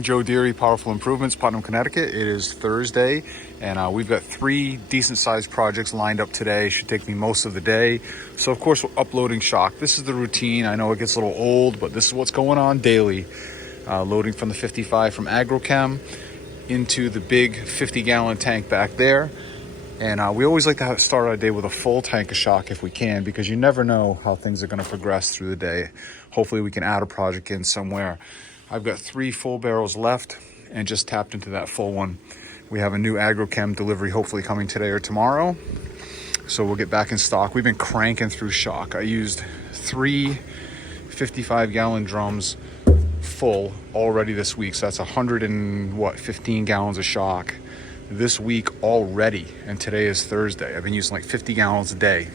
morning, Joe Deary, Powerful Improvements, Putnam, Connecticut. It is Thursday, and we've got 3 decent-sized projects lined up today. Should take me most of the day. So, of course, we're uploading shock. This is the routine. I know it gets a little old, but this is what's going on daily. Loading from the 55 from Agrochem into the big 50-gallon tank back there. And we always like to start our day with a full tank of shock if we can, because you never know how things are going to progress through the day. Hopefully we can add a project in somewhere. I've got 3 full barrels left and just tapped into that full one. We have a new Agrochem delivery hopefully coming today or tomorrow. So we'll get back in stock. We've been cranking through shock. I used 3 55-gallon drums full already this week. So that's 15 gallons of shock this week already, and today is Thursday. I've been using like 50 gallons a day.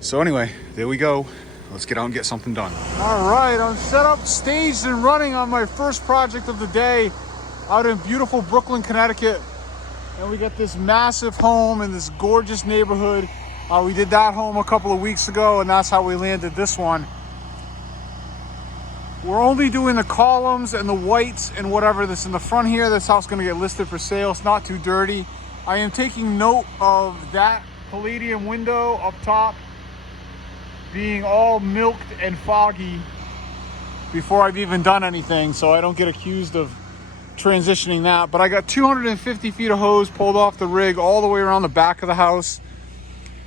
So anyway, there we go. Let's get out and get something done. All right, I'm set up, staged, and running on my first project of the day out in beautiful Brooklyn, Connecticut. And we got this massive home in this gorgeous neighborhood. We did that home a couple of weeks ago, and that's how we landed this one. We're only doing the columns and the whites and whatever this in the front here. This house is going to get listed for sale. It's not too dirty. I am taking note of that palladium window up top being all milked and foggy before I've even done anything, so I don't get accused of transitioning that. But I got 250 feet of hose pulled off the rig all the way around the back of the house.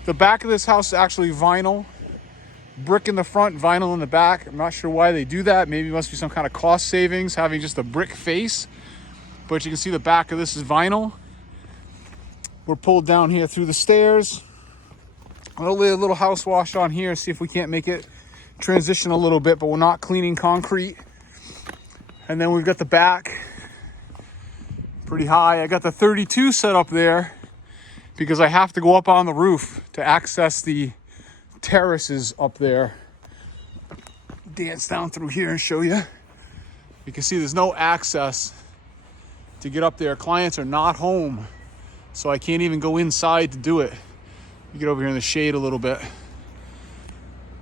The back of this house is actually vinyl. Brick in the front, vinyl in the back. I'm not sure why they do that. Maybe it must be some kind of cost savings having just a brick face. But you can see the back of this is vinyl. We're pulled down here through the stairs. I'll lay a little house wash on here, see if we can't make it transition a little bit, but we're not cleaning concrete. And then we've got the back pretty high. I got the 32 set up there because I have to go up on the roof to access the terraces up there. Dance down through here and show you. You can see there's no access to get up there. Clients are not home, so I can't even go inside to do it. You get over here in the shade a little bit.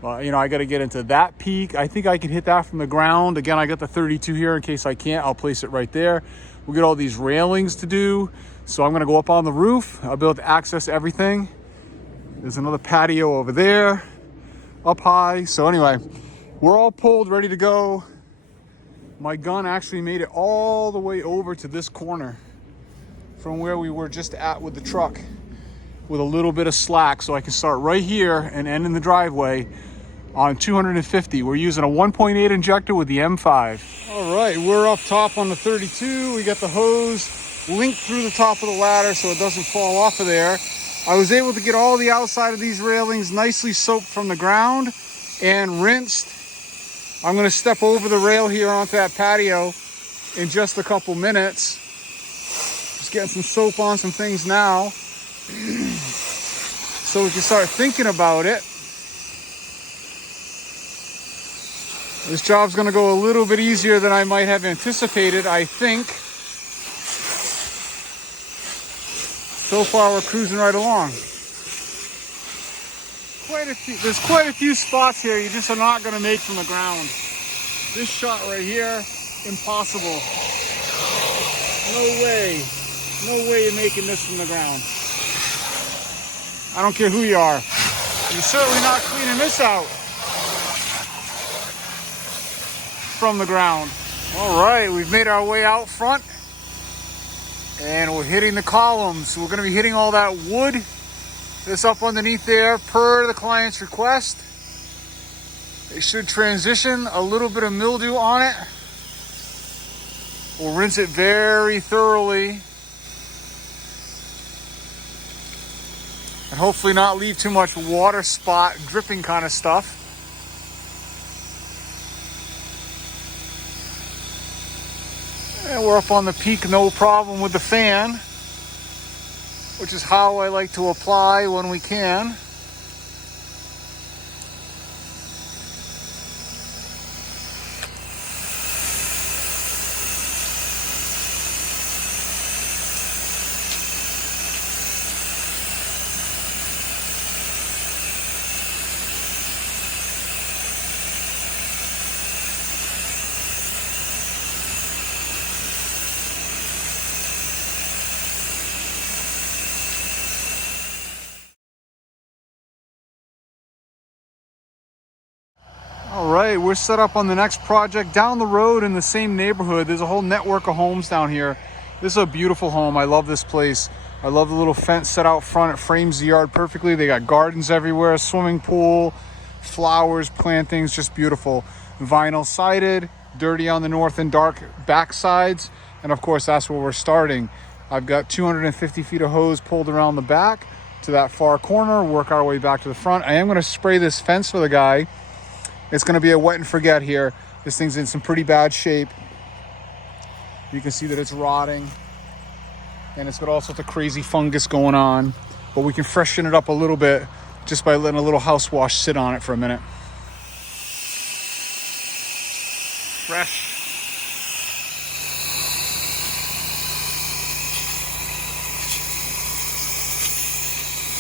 Well, you know, I got to get into that peak. I think I can hit that from the ground. Again, I got the 32 here. In case I can't, I'll place it right there. We'll get all these railings to do, so I'm going to go up on the roof. I'll be able to access everything. There's another patio over there, up high. So anyway, we're all pulled, ready to go. My gun actually made it all the way over to this corner from where we were just at with the truck, with a little bit of slack. So I can start right here and end in the driveway on 250. We're using a 1.8 injector with the M5. All right, we're up top on the 32. We got the hose linked through the top of the ladder so it doesn't fall off of there. I was able to get all the outside of these railings nicely soaked from the ground and rinsed. I'm going to step over the rail here onto that patio in just a couple minutes. Just getting some soap on some things now so we can start thinking about it. This job's going to go a little bit easier than I might have anticipated, I think. So far, we're cruising right along. There's quite a few spots here you just are not going to make from the ground. This shot right here, impossible. No way. No way you're making this from the ground. I don't care who you are. You're certainly not cleaning this out from the ground. All right, we've made our way out front. And we're hitting the columns. We're going to be hitting all that wood that's up underneath there per the client's request. It should transition a little bit of mildew on it. We'll rinse it very thoroughly and hopefully not leave too much water spot, dripping kind of stuff. And we're up on the peak, no problem with the fan, which is how I like to apply when we can. right, we're set up on the next project down the road in the same neighborhood. There's a whole network of homes down here. This is a beautiful home. I love this place. I love the little fence set out front. It frames the yard perfectly. They got gardens everywhere, swimming pool, flowers, plantings, just beautiful. Vinyl sided, dirty on the north and dark back sides. And of course, that's where we're starting. I've got 250 feet of hose pulled around the back to that far corner, work our way back to the front. I am going to spray this fence for the guy. It's going to be a wet and forget here. This thing's in some pretty bad shape. You can see that it's rotting. And it's got all sorts of crazy fungus going on. But we can freshen it up a little bit just by letting a little house wash sit on it for a minute. Fresh.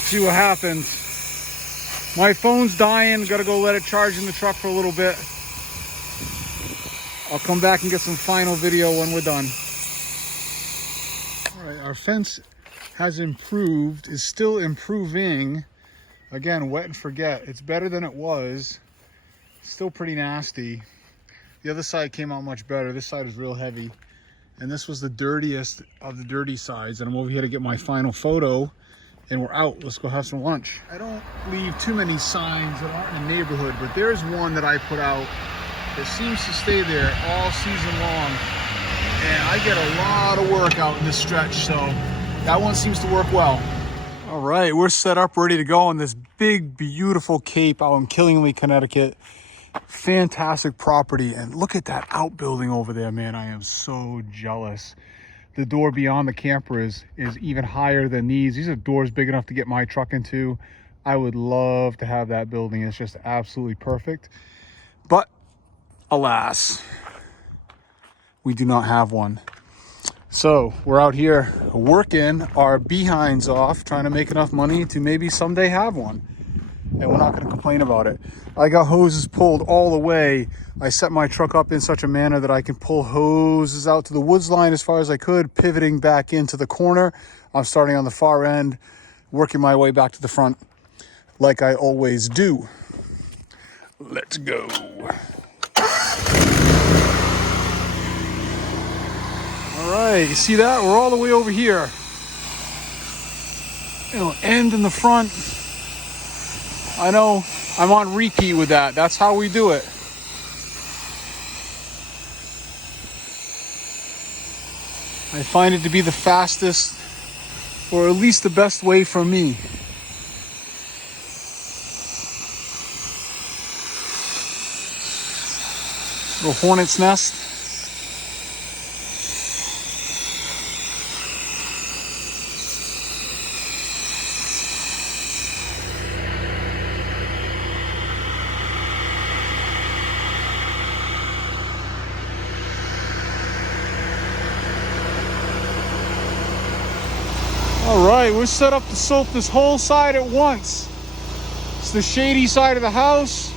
See what happens. My phone's dying. Gotta go let it charge in the truck for a little bit. I'll come back and get some final video when we're done. All right, our fence has improved, is still improving. Again, wet and forget. It's better than it was. Still pretty nasty. The other side came out much better. This side is real heavy. And this was the dirtiest of the dirty sides. And I'm over here to get my final photo. And we're out. Let's go have some lunch. I don't leave too many signs that aren't in the neighborhood, but there's one that I put out that seems to stay there all season long. And I get a lot of work out in this stretch, so that one seems to work well. All right, we're set up, ready to go on this big, beautiful cape out in Killingly, Connecticut. Fantastic property. And look at that outbuilding over there, man. I am so jealous. The door beyond the camper is even higher than these. These are doors big enough to get my truck into. I would love to have that building. It's just absolutely perfect. But alas, we do not have one. So we're out here working our behinds off, trying to make enough money to maybe someday have one. And we're not going to complain about it. I got hoses pulled all the way. I set my truck up in such a manner that I can pull hoses out to the woods line as far as I could, pivoting back into the corner. I'm starting on the far end, working my way back to the front like I always do. Let's go. All right, you see that? We're all the way over here. It'll end in the front. I know I'm on repeat with that. That's how we do it. I find it to be the fastest, or at least the best way for me. Little hornet's nest. All right, we're set up to soap this whole side at once. It's the shady side of the house.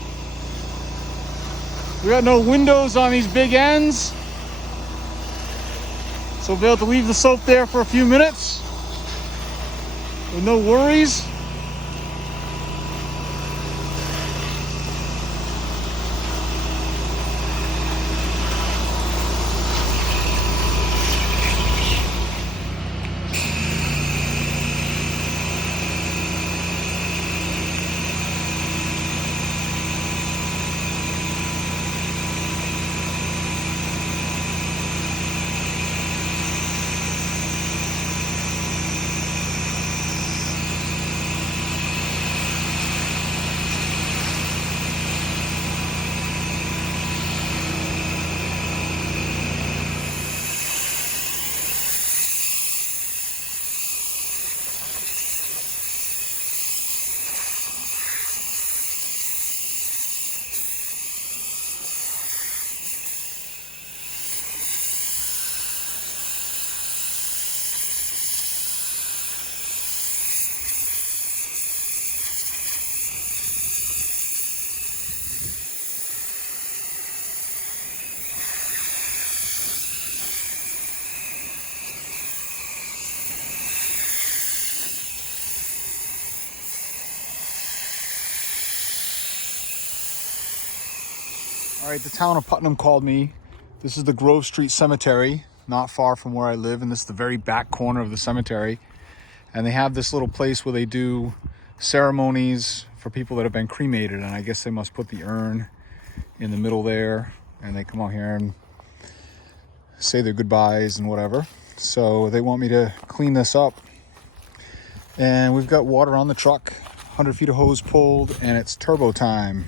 We got no windows on these big ends. So we'll be able to leave the soap there for a few minutes with no worries. All right, the town of Putnam called me. This is the Grove Street Cemetery, not far from where I live, and this is the very back corner of the cemetery. And they have this little place where they do ceremonies for people that have been cremated, and I guess they must put the urn in the middle there, and they come out here and say their goodbyes and whatever. So they want me to clean this up, and we've got water on the truck, 100 feet of hose pulled, and it's turbo time.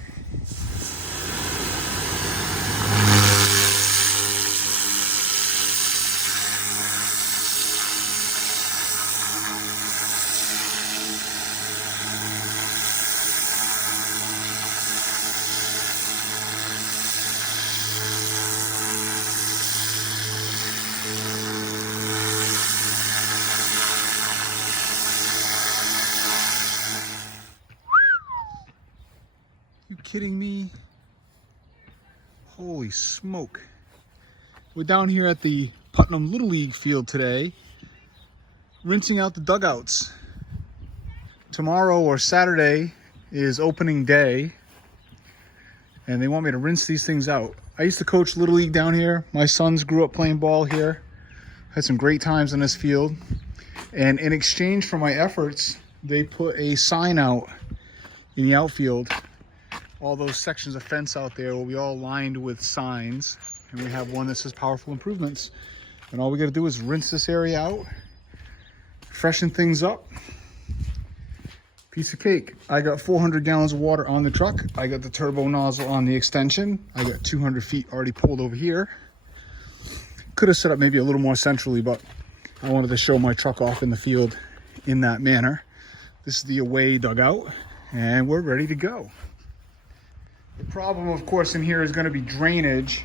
You kidding me? Holy smoke. We're down here at the Putnam Little League field today, rinsing out the dugouts. Tomorrow or Saturday is opening day, and they want me to rinse these things out. I used to coach Little League down here. My sons grew up playing ball here. Had some great times in this field. And in exchange for my efforts, they put a sign out in the outfield. All those sections of fence out there will be all lined with signs, and we have one that says powerful improvements. And all we got to do is rinse this area out, freshen things up. Piece of cake. I got 400 gallons of water on the truck. I got the turbo nozzle on the extension. I got 200 feet already pulled over here. Could have set up maybe a little more centrally, but I wanted to show my truck off in the field in that manner. This is the away dugout, and we're ready to go. The problem, of course, in here is going to be drainage.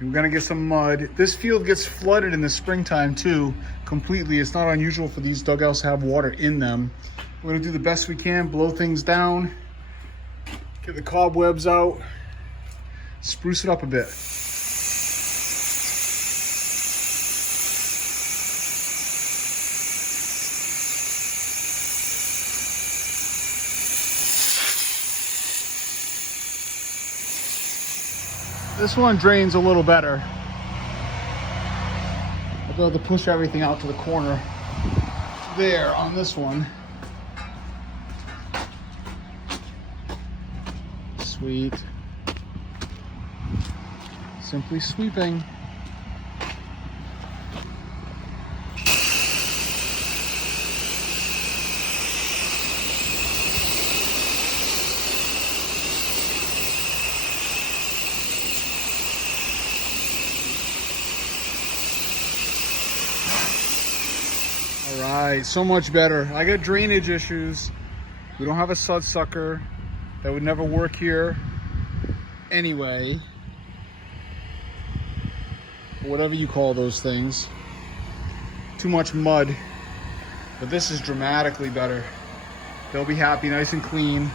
We're going to get some mud. This field gets flooded in the springtime too, completely. It's not unusual for these dugouts to have water in them. We're going to do the best we can, blow things down, get the cobwebs out, spruce it up a bit. This one drains a little better. I'll be able to push everything out to the corner there on this one. Sweet. Simply sweeping. All right, so much better. I got drainage issues. We don't have a sud sucker. That would never work here anyway. Whatever you call those things. Too much mud. But this is dramatically better. They'll be happy, nice and clean.